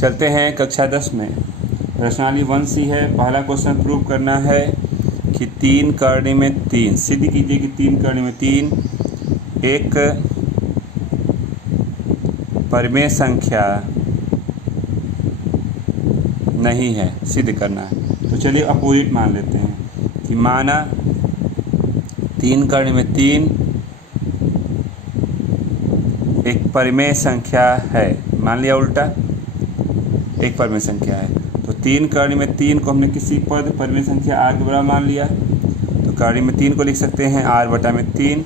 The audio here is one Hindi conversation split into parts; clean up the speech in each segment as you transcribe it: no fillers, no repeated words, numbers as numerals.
चलते हैं कक्षा 10 में। प्रश्नावली 1C है। पहला क्वेश्चन प्रूव करना है कि 3 करनी में 3, सिद्ध कीजिए कि 3 करनी में 3 एक परिमेय संख्या नहीं है, सिद्ध करना है। तो चलिए अपोजिट मान लेते हैं कि माना 3 करनी में 3 एक परिमेय संख्या है। मान लिया उल्टा, एक परिमेय संख्या है। तो 3 करनी में 3 को हमने किसी पद परिमेय संख्या r के बराबर मान लिया, तो करनी में 3 को लिख सकते हैं r बटा में 3।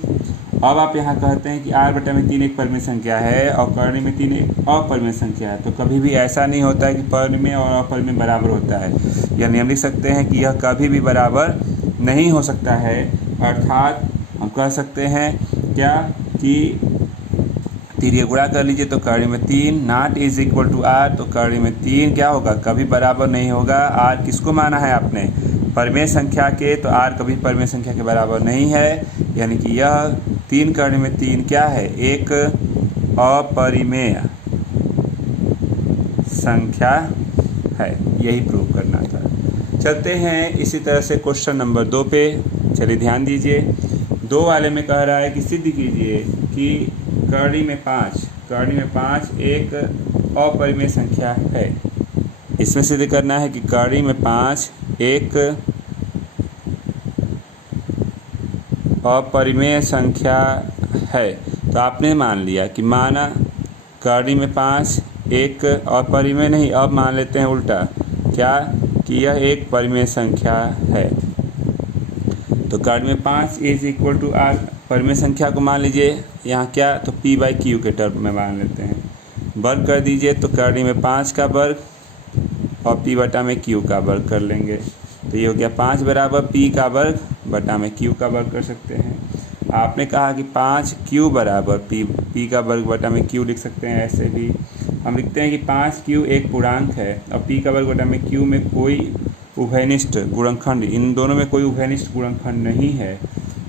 अब आप यहाँ कहते हैं कि r बटा में 3 एक परिमेय संख्या है और करनी में 3 एक अपरिमेय संख्या है। तो कभी भी ऐसा नहीं होता है कि परिमेय और अपरिमेय बराबर होता है, यानी हम लिख सकते हैं कि यह कभी भी बराबर नहीं हो सकता है। अर्थात हम कह सकते हैं क्या कि तीर गुणा कर लीजिए तो करनी में 3 nought is equal to r, तो करनी में 3 क्या होगा, कभी बराबर नहीं होगा। r किसको माना है आपने, परिमेय संख्या के, तो r कभी परिमेय संख्या के बराबर नहीं है, यानी कि यह 3 करनी में 3 क्या है, एक अपरिमेय संख्या है। यही प्रूव करना था। चलते हैं इसी तरह से क्वेश्चन नंबर 2 पे। चलिए ध्यान दीजिए, 2 वाले में कह रहा है कि सिद्ध कीजिए कि करनी में 5 एक अपरिमेय संख्या है। इसमें सिद्ध करना है कि करनी में 5 एक अपरिमेय संख्या है। तो आपने मान लिया कि माना करनी में 5 एक अपरिमेय नहीं, अब मान लेते हैं उल्टा क्या कि यह एक परिमेय संख्या है। तो करनी में 5 इज इक्वल टू r, परिमेय संख्या को मान लीजिए यहाँ क्या, तो p बाई क्यू के टर्म में मान लेते हैं। वर्ग कर दीजिए तो करनी में 5 का वर्ग और p बटा में q का वर्ग कर लेंगे। तो ये हो गया 5 बराबर p का वर्ग बटा में q का वर्ग कर सकते हैं। आपने कहा कि 5q बराबर p का वर्ग बटा में q लिख सकते हैं। ऐसे भी हम लिखते हैं कि 5q एक पूर्णांक है और p का वर्ग बटा में q में कोई उभयनिष्ठ गुणनखंड, इन दोनों में कोई उभयनिष्ठ गुणनखंड नहीं है।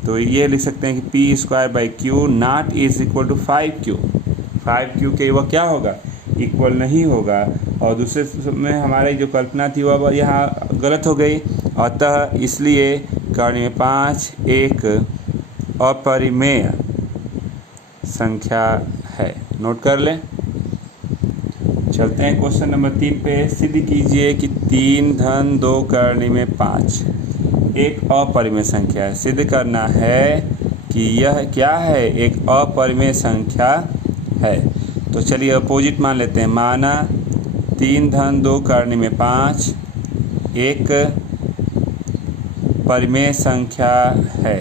तो ये लिख सकते हैं कि P square by Q nought is equal to 5q के वह क्या होगा, इक्वल नहीं होगा। और दूसरे में हमारी जो कल्पना थी वह यहाँ गलत हो गई। अतः इसलिए करनी में 5 एक अपरिमेय संख्या है। नोट कर लें। चलते हैं क्वेश्चन नंबर 3 पे। सिद्ध कीजिए कि 3 धन 2 करनी में 5 एक अपरिमेय संख्या है। सिद्ध करना है कि यह क्या है, एक अपरिमेय संख्या है। तो चलिए अपोजिट मान लेते हैं। माना 3 धन 2 करनी में 5 एक परिमेय संख्या है।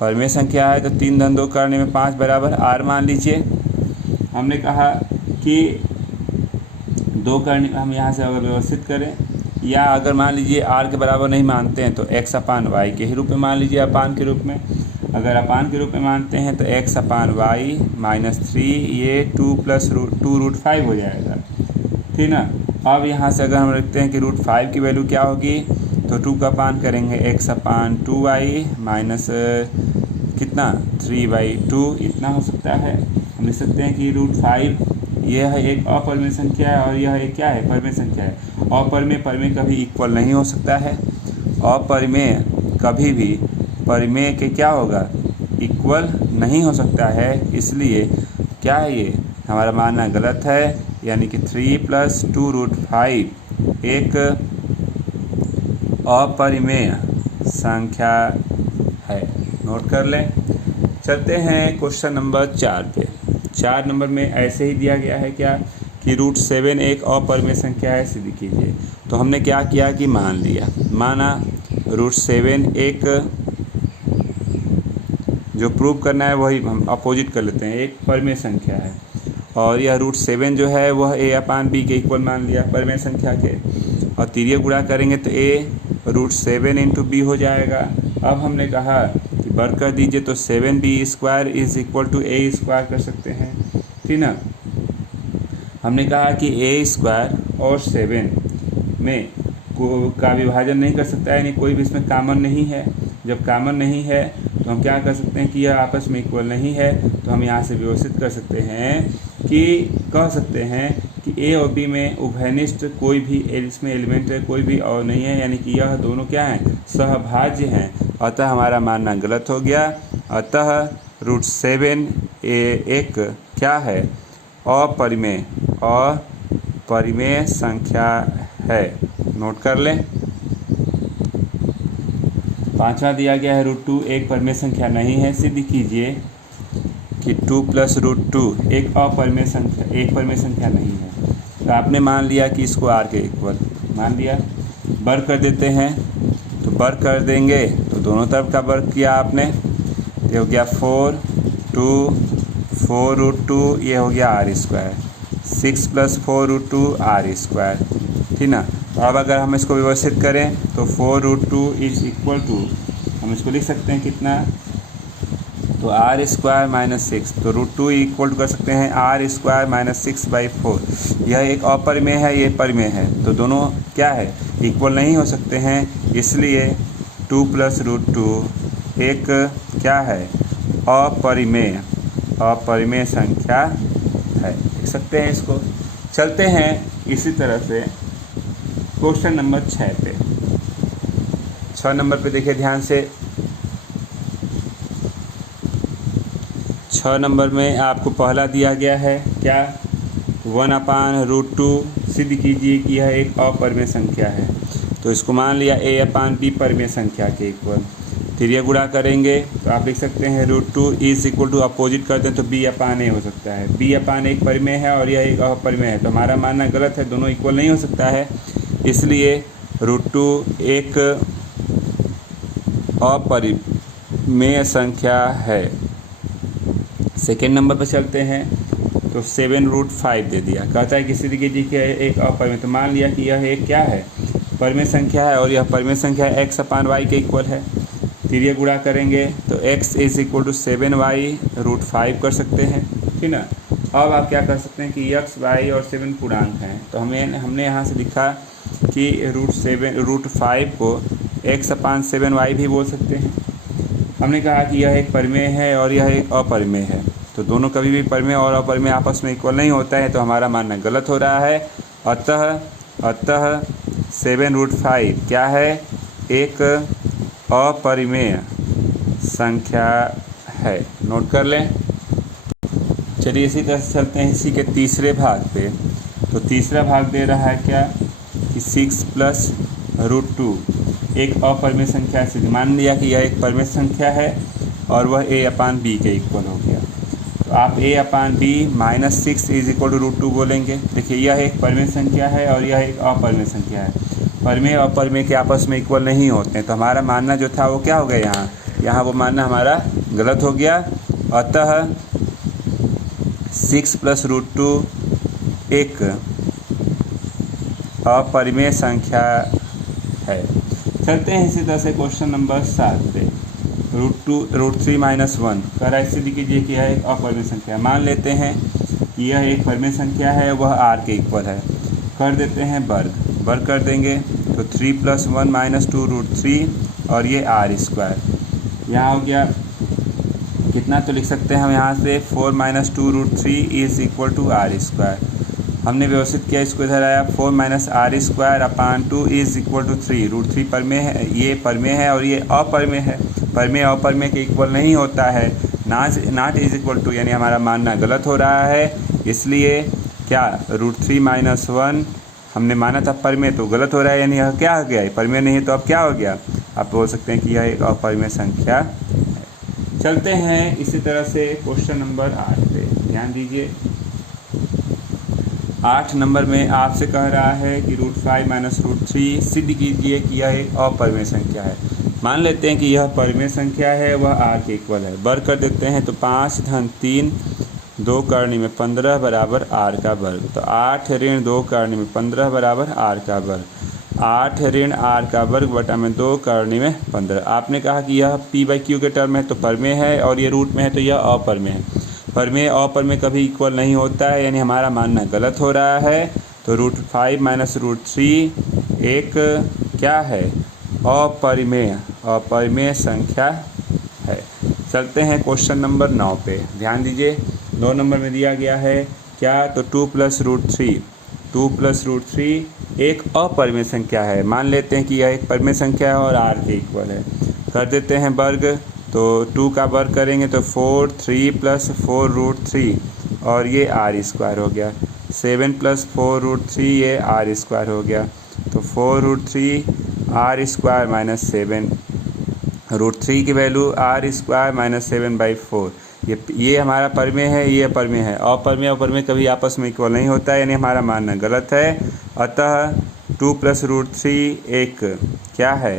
परिमेय संख्या है तो 3 धन 2 करनी में 5 बराबर r मान लीजिए। हमने कहा कि 2 करनी, हम यहाँ से अगर व्यवस्थित करें या अगर मान लीजिए r के बराबर नहीं मानते हैं तो x अपान y के ही रूप में मान लीजिए, अपान के रूप में। अगर अपान के रूप में मानते हैं तो x अपान y माइनस 3 ये 2 प्लस रूट 5 हो जाएगा, ठीक ना। अब यहाँ से अगर हम लिखते हैं कि रूट 5 की वैल्यू क्या होगी, तो 2 का अपान करेंगे x अपान 2y माइनस कितना 3/2, इतना हो सकता है। हम लिख सकते हैं कि रूट 5 यह एक अपरिमेय संख्या है और यह एक क्या है, परिमेय संख्या है। अपरिमेय परिमेय कभी इक्वल नहीं हो सकता है। अपरिमेय कभी भी परिमेय के क्या होगा, इक्वल नहीं हो सकता है। इसलिए क्या है, ये हमारा मानना गलत है, यानी कि 3 प्लस 2 रूट 5 एक अपरिमेय संख्या है। नोट कर लें। चलते हैं क्वेश्चन नंबर 4 पे। 4 नंबर में ऐसे ही दिया गया है क्या कि रूट 7 एक अपरिमेय संख्या है, सिद्ध कीजिए। तो हमने क्या किया कि मान लिया, माना रूट 7 एक, जो प्रूव करना है वही हम अपोजिट कर लेते हैं, एक परिमेय संख्या है। और यह रूट 7 जो है वह a अपान b के इक्वल मान लिया परिमेय संख्या के, और तीरिये गुणा करेंगे तो a रूट 7 इंटू बी हो जाएगा। अब हमने कहा कि वर्ग कर दीजिए तो 7b square is equal to a square कर सकते हैं, ठीक ना। हमने कहा कि a स्क्वायर और 7 में का विभाजन नहीं कर सकता है, यानी कोई भी इसमें कॉमन नहीं है। जब कॉमन नहीं है तो हम क्या कर सकते हैं कि यह आपस में इक्वल नहीं है। तो हम यहाँ से व्यवस्थित कर सकते हैं कि कह सकते हैं कि ए और बी में उभयनिष्ठ कोई भी इसमें एलिमेंट है कोई भी और नहीं है, यानी कि यह दोनों क्या हैं, सहभाज्य हैं। अतः हमारा मानना गलत हो गया। अतः √7 एक क्या है, अपरिमेय संख्या है। नोट कर लें। पांचवा दिया गया है √2 एक परिमेय संख्या नहीं है। सिद्ध कीजिए कि 2 + √2 एक परिमेय संख्या नहीं है। तो आपने मान लिया कि इसको r के इक्वल मान लिया। वर्ग कर देते हैं, तो वर्ग कर देंगे तो दोनों तरफ का वर्ग किया आपने। ये हो गया 4 √2, ये हो गया r²। 6 + 4 √2 r², ठीक ना। तो अब अगर हम इसको व्यवस्थित करें तो 4 √2 इज इक्वल टू, हम इसको लिख सकते हैं कितना, तो r² - 6, तो √2 इक्वल टू कर सकते हैं r² - 6/4। यह एक अपरिमेय है, ये परिमेय है, तो दोनों क्या है, इक्वल नहीं हो सकते हैं। इसलिए 2 + √2 एक क्या है, अपरिमेय संख्या है। लिख सकते हैं इसको। चलते हैं इसी तरह से क्वेश्चन नंबर 6 पे। 6 नंबर पे देखिए ध्यान से। 6 नंबर में आपको पहला दिया गया है क्या, 1/√2। सिद्ध कीजिए कि यह एक अपरिमेय संख्या है। तो इसको मान लिया a/b परिमेय संख्या के इक्वल। फिर ये गुणा करेंगे तो आप लिख सकते हैं √2 इज इक्वल टू, अपोजिट कर दें तो b/a हो सकता है। b/a एक परिमेय है और यह एक अपरिमेय है, तो हमारा मानना गलत है, दोनों इक्वल नहीं हो सकता है। इसलिए √2 एक अपरिमेय संख्या है। सेकेंड नंबर पर चलते हैं। तो 7√5 दे दिया, कहता है किसी तरीके जी के एक अपरिमेय, तो मान लिया कि यह एक क्या है, परिमेय संख्या है और यह परिमेय संख्या x/y के इक्वल है। फिर ये गुणा करेंगे तो x is equal to 7y√5 कर सकते हैं, ठीक ना। अब आप क्या कर सकते हैं कि x, y और 7 पूर्णांक हैं, तो हमने यहाँ से लिखा कि √5 को x/7y भी बोल सकते हैं। हमने कहा कि यह एक परिमेय है और यह एक अपरिमेय है, तो दोनों कभी भी परिमेय और अपरिमेय आपस में इक्वल नहीं होता है, तो हमारा मानना गलत हो रहा है। अतः 7√5 क्या है, एक अपरिमेय संख्या है। नोट कर लें। चलिए इसी तरह से चलते हैं इसी के तीसरे भाग पे। तो तीसरा भाग दे रहा है क्या कि 6 + √2 एक अपरिमेय संख्या से मान लिया कि यह एक परिमेय संख्या है और वह a/b के इक्वल हो गया। तो आप a/b - 6 इज इक्वल टू √2 बोलेंगे। देखिए यह एक परिमेय संख्या है और यह एक अपरिमेय संख्या है। परिमेय और अपरिमेय के आपस में इक्वल नहीं होते हैं, तो हमारा मानना जो था वो क्या हो गया, यहाँ वो मानना हमारा गलत हो गया। अतः 6 + √2 एक अपरिमेय संख्या है। चलते हैं इसी तरह से क्वेश्चन नंबर 7 पे। √3 - 1 कर ऐसे कीजिए कि यह एक अपरिमेय संख्या। मान लेते हैं कि यह एक परिमेय संख्या है, वह r के इक्वल है। कर देते हैं वर्ग कर देंगे तो 3 + 1 - 2 √3 और ये r²। यहाँ हो गया कितना, तो लिख सकते हैं हम यहाँ से 4 - 2 √3 इज इक्वल टू r²। हमने व्यवस्थित किया, इसको इधर आया 4 - r²/2 इज इक्वल टू 3। √3 परिमेय है, ये परिमेय है और ये अपरिमेय है। परिमेय अपरिमेय के इक्वल नहीं होता है, नॉट इज इक्वल टू, यानी हमारा मानना गलत हो रहा है। इसलिए क्या, √3 - 1 हमने माना था परिमेय, तो गलत हो रहा है, यानी यह क्या हो गया, परिमेय नहीं है, तो अब क्या हो गया, आप बोल सकते हैं कि यह एक अपरिमेय संख्या है। चलते हैं इसी तरह से क्वेश्चन नंबर 8 पे ध्यान दीजिए। 8 नंबर में आपसे कह रहा है कि √5 - √3 सिद्ध कीजिए कि यह एक अपरिमेय संख्या है। मान लेते हैं कि यह परिमेय संख्या है, वह r के इक्वल है। वर्ग कर देते हैं तो 5 - 3 2 करनी में 15 बराबर r का वर्ग। तो 8 - 2 करनी में 15 बराबर r का वर्ग। 8 - r का वर्ग बटा में 2 करनी में 15। आपने कहा कि यह p/q के टर्म है, तो परिमेय है और ये रूट में है, तो यह अपरिमेय है। परिमेय अपरिमेय कभी इक्वल नहीं होता है, यानी हमारा मानना गलत हो रहा है। तो √5 - √3 एक क्या है, अपरिमेय संख्या है। चलते हैं क्वेश्चन नंबर 9 पे ध्यान दीजिए। 9 नंबर में दिया गया है क्या, तो 2 + √3 2 + √3 एक अपरिमेय संख्या है। मान लेते हैं कि यह एक परिमेय संख्या है और r के इक्वल है। कर देते हैं वर्ग, तो 2 का वर्ग करेंगे तो 4, 3 + 4√3 और ये r² हो गया। 7 + 4√3 ये r² हो गया। तो 4√3 r² - 7, √3 की वैल्यू r² - 7/4। ये हमारा परिमेय है, ये अपरिमेय है। अपरिमेय अपरिमेय कभी आपस में इक्वल नहीं होता है, यानी हमारा मानना गलत है। अतः 2 + √3 एक क्या है?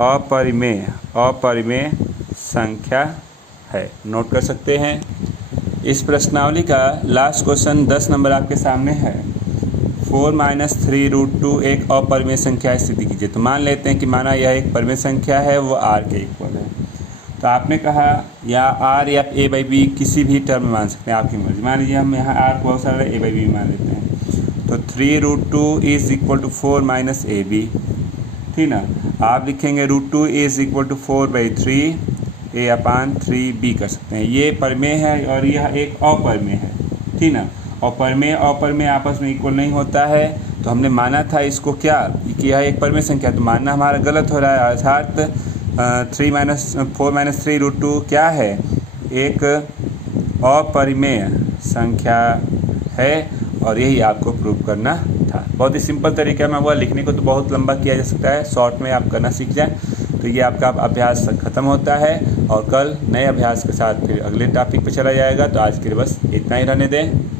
अपरिमेय संख्या है। नोट कर सकते हैं। इस प्रश्नावली का लास्ट क्वेश्चन 10 नंबर आपके सामने है। 4 - 3√2 एक अपरिमेय संख्या स्थिति कीजिए। तो मान लेते हैं कि माना यह एक परिमेय संख्या है, वो r के इक्वल है। तो आपने कहा या r या a/b किसी भी टर्म में मान सकते हैं, आपकी मर्जी। मान लीजिए हम यहाँ r को बहुत सारा a/b मान लेते हैं। तो 3√2 = 4 - ab, ठीक ना। आप लिखेंगे √2 = 4/3 a/3b कर सकते हैं। ये परिमेय है और यह एक अपरिमेय है, ठीक ना। और परिमेय अपरिमेय आपस में इक्वल नहीं होता है। तो हमने माना था इसको क्या कि यह एक परिमेय संख्या, तो मानना हमारा गलत हो रहा है। अर्थात 4 - 3√2 क्या है? एक अपरिमेय संख्या है और यही आपको प्रूव करना था। बहुत ही सिंपल तरीका में हुआ। लिखने को तो बहुत लंबा किया जा सकता है, शॉर्ट में आप करना सीख जाएं। तो ये आपका अभ्यास ख़त्म होता है और कल नए अभ्यास के साथ फिर अगले टॉपिक पे चला जाएगा। तो आज के लिए बस इतना ही रहने दें।